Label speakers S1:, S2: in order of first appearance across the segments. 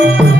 S1: Thank you.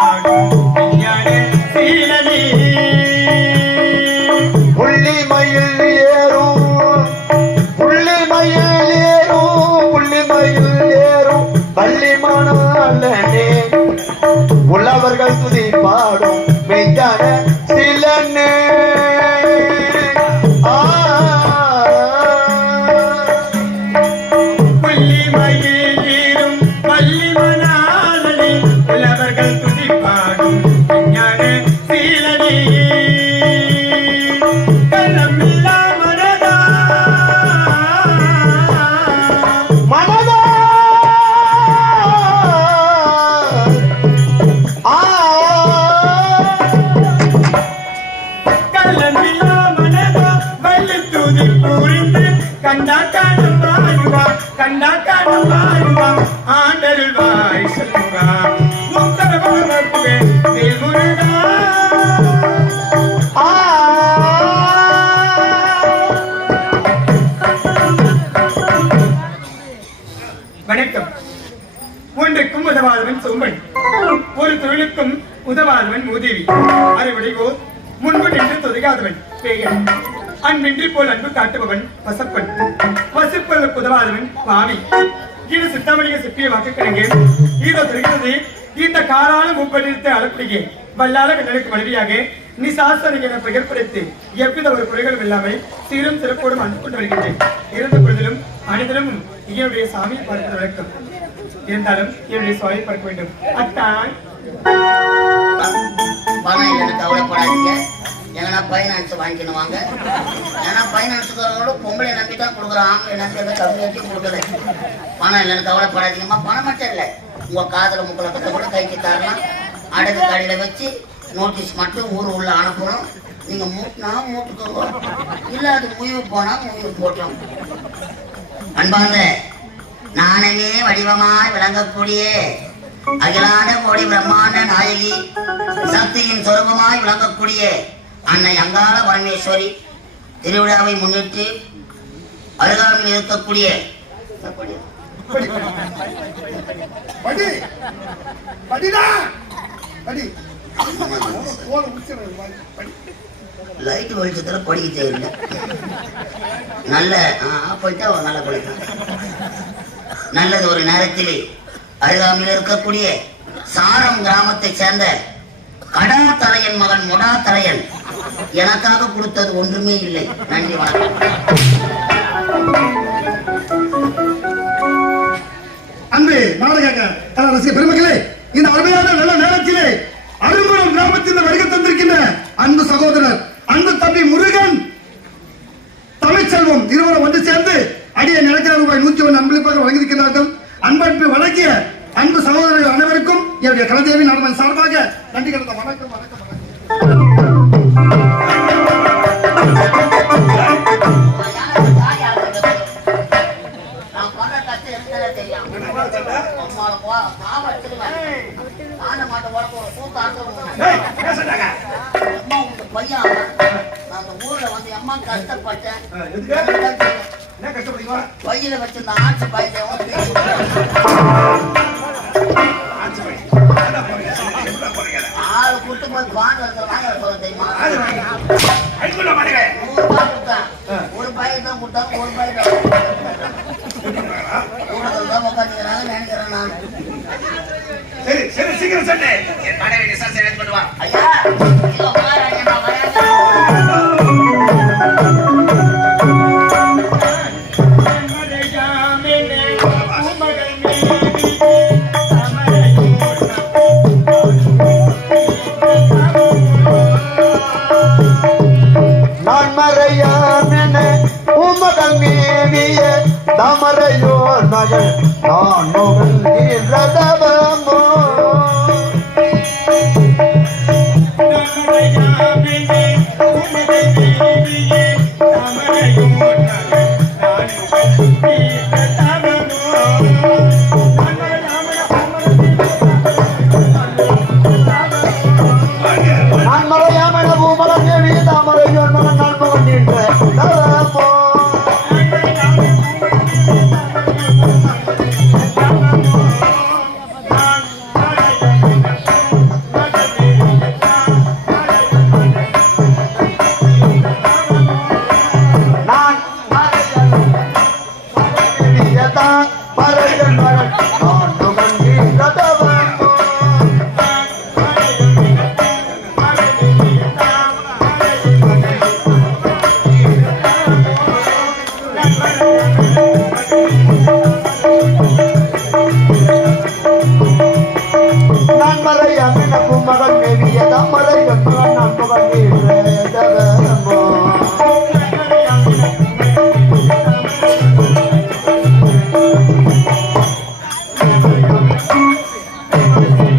S2: பள்ளி மணாலனே உள்ளவர்கள் துதி பாடும்
S1: மெய்தான ஒன்றுக்கும் உதவாதவன் சோம்பன். ஒரு தொழிலுக்கும் உதவாதவன் உதவி அறுவடைவோ முன்பு நின்று தொதுகாதவன் பேயன். அன்பின்றி போல் அன்பு காட்டுபவன் வசப்பன். வசிப்பதற்கு உதவாதவன் பாவி. இது சித்தாமணிக சிப்பிய வாக்குக்கிழங்கு இதோ தெரிகிறது இந்த காலான முப்படித்த அழக்கூடிய வல்லால கண்ணனுக்கு மனைவியாக நீ சாஸ்திரிகளை பெயர்படுத்தி எவ்வித ஒரு குறைகளும் இல்லாமல் சீரும் சிறப்போடும் அன்பு கொண்டு வருகின்றேன். இருந்த பொழுதிலும் அனைத்திலும் என்னுடைய சாமி பார்த்து வழக்கம். இருந்தாலும் என்னுடைய சுவாமியை பார்க்க வேண்டும். அத்தான்.
S3: பணம் இல்லைன்னு கவலைப்படாதீங்க எங்கன்னா ஃபைனான்ஸ் வாங்கிக்கணும் வாங்க. ஏன்னா ஃபைனான்ஸுக்காரங்களோட பொம்பளை நம்பி தான் கொடுக்குறோம் ஆம்பளை நம்பி தான் கம்மியாட்டி கொடுக்கல. பணம் இல்லைன்னு கவலைப்படாதீங்கம்மா பணம் மட்டும் இல்லை. உங்கள் காதில் முக்கலக்கத்தை கூட கைக்கு தரலாம். அடகு கடையில் வச்சு நோட்டீஸ் மட்டும் ஊர் உள்ள அனுப்புகிறோம் நீங்கள் மூட்டினா மூட்டுக்கோங்க. இல்லை அது முயவு போனால் முயவு போட்டோம் அன்பாங்க நானமே வடிவமாய் விளங்கக்கூடிய அகிலாண்ட கோடி பிரம்மாண்ட நாயகி சக்தியின் சொரூபமாய் விளங்கக்கூடிய அன்னை அங்காள பரமேஸ்வரி திருவிழாவை முன்னிட்டு அருகாமையில் இருக்கக்கூடிய லைட் வெளிச்சத்துல படிக்க தெரியல நல்ல பண்ணிட்டா ஒரு நல்ல படிக்கும் நல்லது ஒரு நேரத்தில். அருகாமையில் இருக்கக்கூடிய சாரம் கிராமத்தை சேர்ந்த கடா தலையன் மகன் முடா தலையன் எனக்காக கொடுத்தது ஒன்றுமே இல்லை. நன்றி வணக்கம்.
S4: அன்பு நாடக கலா ரசிக பெருமக்களே இந்த அருமையான நல்ல நேரத்திலே அன்பு சகோதரர் அன்பு தம்பி முருகன் தமிழ்ச்செல்வம் இருவரும் வந்து சேர்ந்து அடிய நிலக்கிற ரூபாய் நூத்தி ஒன்று அன்பளிப்பாக வழங்கியிருக்கிறார்கள் அன்பளிப்பு வழங்கிய அன்பு சகோதரர்கள் அனைவருக்கும் என்னுடைய கலதேவி நாடகம் சார்பாக நன்றி கலந்த வணக்கம் வணக்கம்
S3: பையன் அந்த ஊர்ல வந்து அம்மா கஷ்டப்பட்டேன்?
S2: என்ன கஷ்டப்படுறீங்க?
S3: பையில வச்சிருந்த ஆட்சி
S2: போய்.
S3: ஆளு கூட்டு போய் வாங்க சொல்ல தெரியுமா. நூறு ரூபாய் கொடுத்தேன். ஒரு பையன் தான் கொடுத்தாங்க ஒரு பையன் தான் ஊடகத்துல தான் உட்காந்துக்கிறாங்க நினைக்கிறேன் நான்.
S2: சரி சரி சீக்கிரம் சொல்லு. என் மனைவி விசாரிச்சு எடுத்து கொண்டு வா
S3: ஐயா
S2: மேவிய தாமரையோர் மகள் நான் முகழ்கின்றத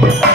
S2: Thank you.